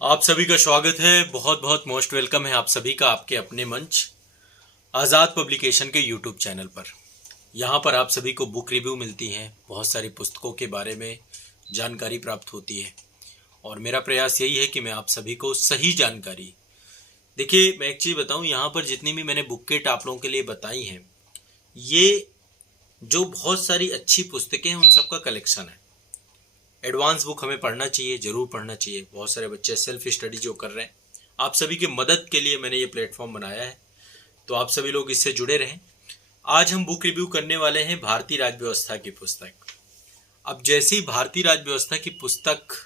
आप सभी का स्वागत है। बहुत बहुत मोस्ट वेलकम है आप सभी का आपके अपने मंच आज़ाद पब्लिकेशन के यूट्यूब चैनल पर। यहाँ पर आप सभी को बुक रिव्यू मिलती हैं, बहुत सारी पुस्तकों के बारे में जानकारी प्राप्त होती है और मेरा प्रयास यही है कि मैं आप सभी को सही जानकारी। देखिए, मैं एक चीज़ बताऊँ, यहाँ पर जितनी भी मैंने बुक किट आप लोगों के लिए बताई हैं, ये जो बहुत सारी अच्छी पुस्तकें हैं उन सब का कलेक्शन है। एडवांस बुक हमें पढ़ना चाहिए, ज़रूर पढ़ना चाहिए। बहुत सारे बच्चे सेल्फ स्टडी जो कर रहे हैं, आप सभी की मदद के लिए मैंने ये प्लेटफॉर्म बनाया है, तो आप सभी लोग इससे जुड़े रहें। आज हम बुक रिव्यू करने वाले हैं भारतीय राज्य व्यवस्था की पुस्तक। अब जैसे ही भारतीय राज्य व्यवस्था की पुस्तक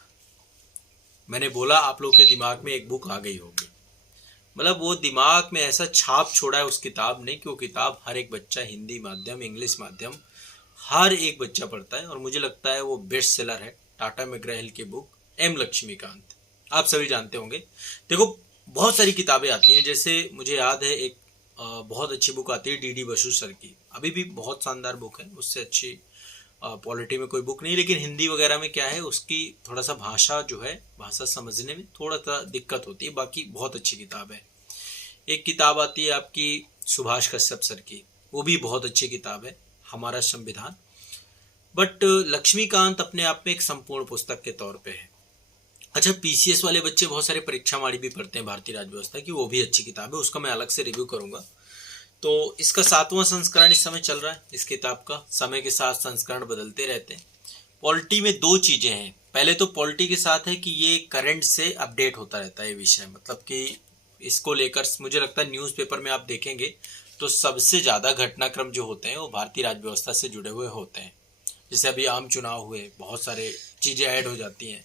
मैंने बोला, आप लोग के दिमाग में एक बुक आ गई होगी। मतलब वो दिमाग में ऐसा छाप छोड़ा है उस किताब ने कि वो किताब हर एक बच्चा, हिंदी माध्यम, इंग्लिश माध्यम, हर एक बच्चा पढ़ता है और मुझे लगता है वो बेस्ट सेलर है। टाटा मैकग्रा-हिल की बुक एम लक्ष्मीकांत, आप सभी जानते होंगे। देखो, बहुत सारी किताबें आती हैं, जैसे मुझे याद है एक बहुत अच्छी बुक आती है डी बसु सर की, अभी भी बहुत शानदार बुक है। उससे अच्छी पॉलिटी में कोई बुक नहीं, लेकिन हिंदी वगैरह में क्या है, उसकी थोड़ा सा भाषा जो है, भाषा समझने में थोड़ा सा दिक्कत होती है। बाकी बहुत अच्छी किताब है। एक किताब आती है आपकी सुभाष कश्यप सर की, वो भी बहुत अच्छी किताब है, हमारा संविधान। बट लक्ष्मीकांत अपने आप में एक संपूर्ण पुस्तक के तौर पे है। अच्छा, पीसीएस वाले बच्चे बहुत सारे परीक्षा माड़ी भी पढ़ते हैं भारतीय राज्य व्यवस्था की, वो भी अच्छी किताब है, उसका मैं अलग से रिव्यू करूंगा। तो इसका 7वां संस्करण इस समय चल रहा है। इस किताब का समय के साथ संस्करण बदलते रहते हैं। पॉलिटी में दो चीजें हैं। पहले तो पॉलिटी के साथ है कि ये करंट से अपडेट होता रहता है ये विषय, मतलब कि इसको लेकर मुझे लगता है न्यूज़पेपर में आप देखेंगे तो सबसे ज़्यादा घटनाक्रम जो होते हैं वो भारतीय राज्य व्यवस्था से जुड़े हुए होते हैं। जैसे अभी आम चुनाव हुए, बहुत सारे चीज़ें ऐड हो जाती हैं।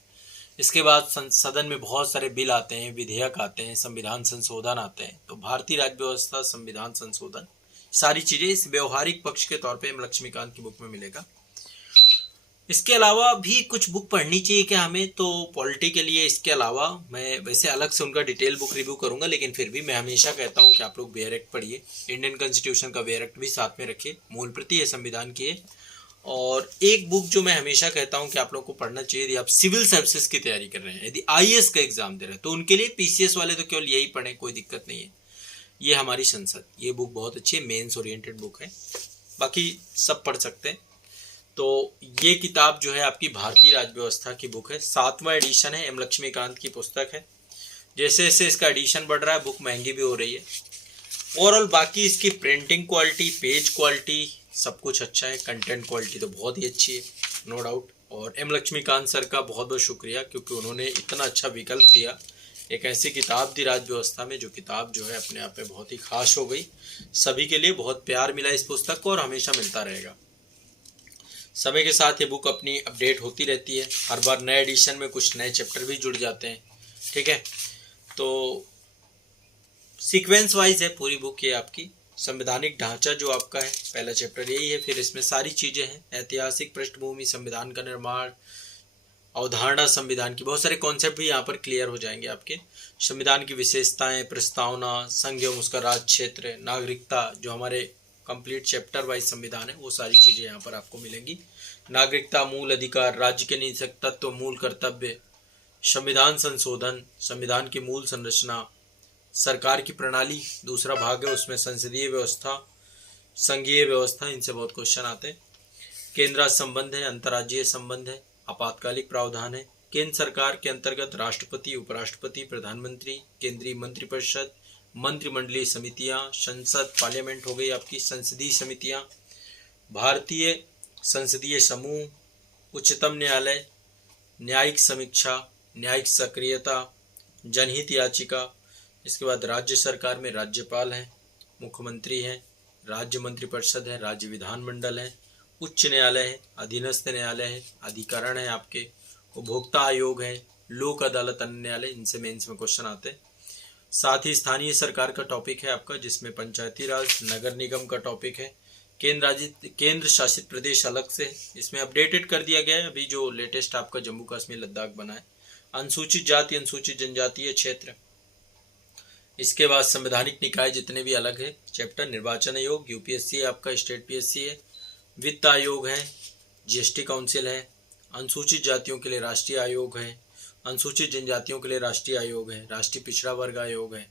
इसके बाद सदन में बहुत सारे बिल आते हैं, विधेयक आते हैं, संविधान संशोधन आते हैं। तो भारतीय राज्य व्यवस्था, संविधान संशोधन, सारी चीज़ें इस व्यवहारिक पक्ष के तौर पे लक्ष्मीकांत की बुक में मिलेगा। इसके अलावा भी कुछ बुक पढ़नी चाहिए क्या हमें, तो पॉलिटी के लिए इसके अलावा मैं वैसे अलग से उनका डिटेल बुक रिव्यू करूंगा, लेकिन फिर भी मैं हमेशा कहता हूं कि आप लोग वेयर एक्ट पढ़िए। इंडियन कॉन्स्टिट्यूशन का वेयर एक्ट भी साथ में रखिए, मूल प्रति है संविधान की है। और एक बुक जो मैं हमेशा कहता हूं कि आप लोग को पढ़ना चाहिए, यदि आप सिविल सर्विसेज की तैयारी कर रहे हैं, यदि आईएएस का एग्जाम दे रहे हैं, तो उनके लिए पीसीएस वाले तो केवल यही पढ़ें, कोई दिक्कत नहीं है। ये हमारी संसद, ये बुक बहुत अच्छी है, मेंस ओरिएंटेड बुक है, बाकी सब पढ़ सकते हैं। तो ये किताब जो है आपकी भारतीय राज्य व्यवस्था की बुक है, 7वां एडिशन है, एम लक्ष्मीकांत की पुस्तक है। जैसे जैसे इसका एडिशन बढ़ रहा है, बुक महंगी भी हो रही है। ओवरऑल बाकी इसकी प्रिंटिंग क्वालिटी, पेज क्वालिटी, सब कुछ अच्छा है। कंटेंट क्वालिटी तो बहुत ही अच्छी है, नो डाउट। और एम लक्ष्मीकांत सर का बहुत बहुत शुक्रिया, क्योंकि उन्होंने इतना अच्छा विकल्प दिया, एक ऐसी किताब दी राज्य व्यवस्था में, जो किताब जो है अपने आप में बहुत ही खास हो गई। सभी के लिए बहुत प्यार मिला इस पुस्तक को और हमेशा मिलता रहेगा। समय के साथ ये बुक अपनी अपडेट होती रहती है, हर बार नए एडिशन में कुछ नए चैप्टर भी जुड़ जाते हैं, ठीक है। तो सीक्वेंस वाइज है पूरी बुक ये आपकी। संवैधानिक ढांचा जो आपका है, पहला चैप्टर यही है, फिर इसमें सारी चीज़ें हैं, ऐतिहासिक पृष्ठभूमि, संविधान का निर्माण, अवधारणा संविधान की, बहुत सारे कॉन्सेप्ट भी यहाँ पर क्लियर हो जाएंगे आपके। संविधान की विशेषताएं, प्रस्तावना, संघ एवं उसका राज क्षेत्र, नागरिकता, जो हमारे कंप्लीट चैप्टर वाइज संविधान है, वो सारी चीज़ें यहाँ पर आपको मिलेंगी। नागरिकता, मूल अधिकार, राज्य के नीतिक तत्व, मूल कर्तव्य, संविधान संशोधन, संविधान की मूल संरचना, सरकार की प्रणाली दूसरा भाग है, उसमें संसदीय व्यवस्था, संघीय व्यवस्था, इनसे बहुत क्वेश्चन आते हैं। केंद्र संबंध है, अंतर्राज्यीय संबंध है, आपातकालिक प्रावधान है, केंद्र सरकार के अंतर्गत राष्ट्रपति, उपराष्ट्रपति, प्रधानमंत्री, केंद्रीय मंत्रिपरिषद, मंत्रिमंडलीय समितियां, संसद, पार्लियामेंट हो गई आपकी, संसदीय समितियां, भारतीय संसदीय समूह, उच्चतम न्यायालय, न्यायिक समीक्षा, न्यायिक सक्रियता, जनहित याचिका। इसके बाद राज्य सरकार में राज्यपाल है, मुख्यमंत्री है, राज्य मंत्रिपरिषद है, राज्य विधानमंडल है, उच्च न्यायालय है, अधीनस्थ न्यायालय है, अधिकरण है आपके, उपभोक्ता आयोग है, लोक अदालत, अन्य न्यायालय, इनसे मेंस में क्वेश्चन आते हैं। साथ ही स्थानीय सरकार का टॉपिक है आपका, जिसमें पंचायती राज, नगर निगम का टॉपिक है। केंद्र शासित प्रदेश अलग से, इसमें अपडेटेड कर दिया गया है अभी जो लेटेस्ट आपका जम्मू कश्मीर लद्दाख बना है। अनुसूचित जाति, अनुसूचित जनजातीय क्षेत्र। इसके बाद संवैधानिक निकाय जितने भी अलग है चैप्टर, निर्वाचन आयोग, यूपीएससी है आपका, स्टेट पीएससी है, वित्त आयोग है, जीएसटी काउंसिल है, अनुसूचित जातियों के लिए राष्ट्रीय आयोग है, अनुसूचित जनजातियों के लिए राष्ट्रीय आयोग है, राष्ट्रीय पिछड़ा वर्ग आयोग है,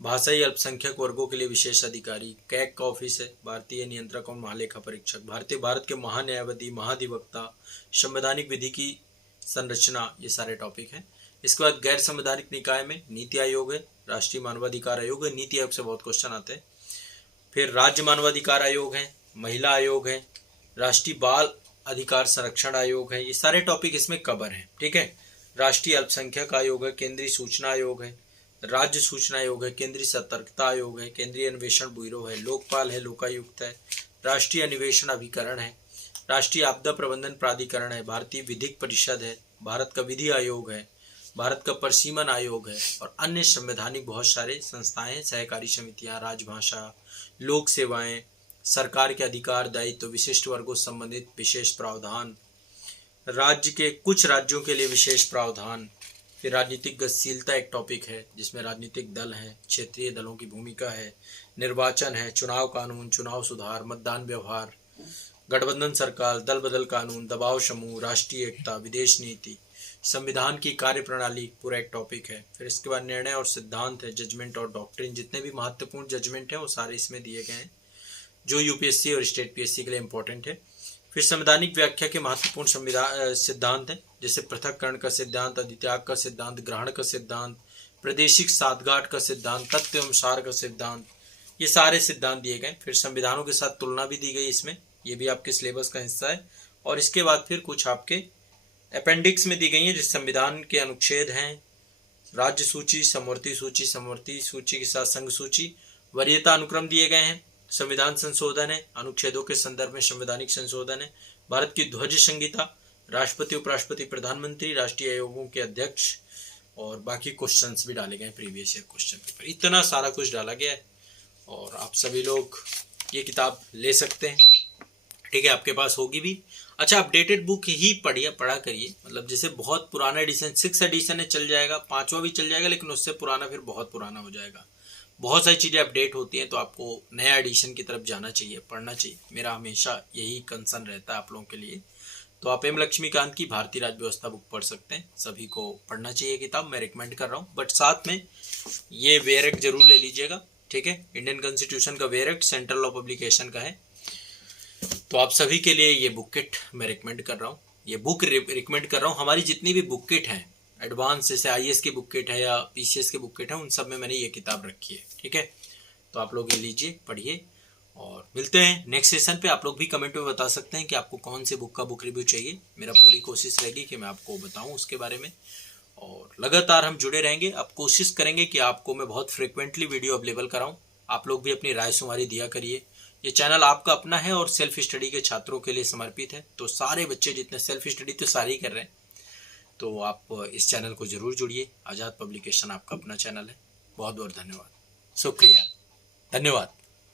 भाषाई अल्पसंख्यक वर्गों के लिए विशेष अधिकारी, कैग का ऑफिस है, भारतीय नियंत्रक और महालेखा परीक्षक, भारत के महान्यायवादी, महाधिवक्ता, संवैधानिक विधि की संरचना, ये सारे टॉपिक हैं। इसके बाद गैर संवैधानिक निकाय में नीति आयोग है, राष्ट्रीय मानवाधिकार आयोग है, नीति आयोग से बहुत क्वेश्चन आते हैं। फिर राज्य मानवाधिकार आयोग है, महिला आयोग है, राष्ट्रीय बाल अधिकार संरक्षण आयोग है, ये सारे टॉपिक इसमें कवर हैं। ठीक है। राष्ट्रीय अल्पसंख्यक आयोग है, केंद्रीय सूचना आयोग है, राज्य सूचना आयोग है, केंद्रीय सतर्कता आयोग है, केंद्रीय अन्वेषण ब्यूरो है, लोकपाल है, लोकायुक्त है, राष्ट्रीय अन्वेषण अभिकरण है, राष्ट्रीय आपदा प्रबंधन प्राधिकरण है, भारतीय विधिक परिषद है, भारत का विधि आयोग है, भारत का परिसीमन आयोग है और अन्य संवैधानिक बहुत सारे संस्थाएं, सहकारी समितियां, राजभाषा, लोक सेवाएं, सरकार के अधिकार दायित्व, विशिष्ट वर्गों से संबंधित विशेष प्रावधान, राज्य के कुछ राज्यों के लिए विशेष प्रावधान। फिर राजनीतिक गतिशीलता एक टॉपिक है जिसमें राजनीतिक दल हैं, क्षेत्रीय दलों की भूमिका है, निर्वाचन है, चुनाव कानून, चुनाव सुधार, मतदान व्यवहार, गठबंधन सरकार, दल बदल कानून, दबाव समूह, राष्ट्रीय एकता, विदेश नीति, संविधान की कार्यप्रणाली पूरा एक टॉपिक है। फिर इसके बाद निर्णय और सिद्धांत है, जजमेंट और डॉक्ट्रिन, जितने भी महत्वपूर्ण जजमेंट हैं वो सारे इसमें दिए गए हैं जो यूपीएससी और स्टेट पीएससी के लिए इंपॉर्टेंट है। फिर संवैधानिक व्याख्या के महत्वपूर्ण संविधान सिद्धांत हैं जैसे पृथककरण का सिद्धांत, अधित्याग का सिद्धांत, ग्रहण का सिद्धांत, प्रादेशिक साठगांठ का सिद्धांत, तथ्य एवं सार का सिद्धांत, ये सारे सिद्धांत दिए गए। फिर संविधानों के साथ तुलना भी दी गई इसमें, ये भी आपके सिलेबस का हिस्सा है। और इसके बाद फिर कुछ आपके अपेंडिक्स में दी गई हैं जिस संविधान के अनुच्छेद हैं, राज्य सूची, समवर्ती सूची, समवर्ती सूची के साथ संघ सूची, वरीयता अनुक्रम दिए गए हैं, संविधान संशोधन है, अनुच्छेदों के संदर्भ में संवैधानिक संशोधन है, भारत की ध्वज संहिता, राष्ट्रपति, उपराष्ट्रपति, प्रधानमंत्री, राष्ट्रीय आयोगों के अध्यक्ष और बाकी क्वेश्चंस भी डाले गए प्रीवियस ईयर क्वेश्चन पेपर। इतना सारा कुछ डाला गया है और आप सभी लोग ये किताब ले सकते हैं। ठीक है, आपके पास होगी भी। अच्छा, अपडेटेड बुक ही पढ़ा करिए, मतलब जैसे बहुत पुराना एडिशन 6 एडिशन है चल जाएगा, 5वां भी चल जाएगा, लेकिन उससे पुराना फिर बहुत पुराना हो जाएगा। बहुत सारी चीज़ें अपडेट होती हैं तो आपको नया एडिशन की तरफ जाना चाहिए, पढ़ना चाहिए। मेरा हमेशा यही कंसर्न रहता है आप लोगों के लिए। तो आप एम लक्ष्मीकांत की भारतीय राज्य व्यवस्था बुक पढ़ सकते हैं, सभी को पढ़ना चाहिए किताब, मैं रिकमेंड कर रहा हूँ। बट साथ में ये वेरेक्ट जरूर ले लीजिएगा। ठीक है, इंडियन कॉन्स्टिट्यूशन का वेरेक्ट सेंट्रल लॉ पब्लिकेशन का है, तो आप सभी के लिए ये बुक किट मैं रिकमेंड कर रहा हूँ। ये बुक रिकमेंड कर रहा हूँ। हमारी जितनी भी बुक किट हैं एडवांस, जैसे आईएएस की बुक किट है या पीसीएस की बुक किट है, उन सब में मैंने ये किताब रखी है। ठीक है, तो आप लोग ये लीजिए, पढ़िए और मिलते हैं नेक्स्ट सेशन पे। आप लोग भी कमेंट में बता सकते हैं कि आपको कौन से बुक का बुक रिव्यू चाहिए। मेरा पूरी कोशिश रहेगी कि मैं आपको बताऊं उसके बारे में और लगातार हम जुड़े रहेंगे। अब कोशिश करेंगे कि आपको मैं बहुत फ्रिक्वेंटली वीडियो अवेलेबल कराऊं। आप लोग भी अपनी राय शुमारी दिया करिए। ये चैनल आपका अपना है और सेल्फ स्टडी के छात्रों के लिए समर्पित है, तो सारे बच्चे जितने सेल्फ स्टडी तो सारे ही कर रहे हैं, तो आप इस चैनल को जरूर जुड़िए। आज़ाद पब्लिकेशन आपका अपना चैनल है। बहुत बहुत धन्यवाद, शुक्रिया, धन्यवाद।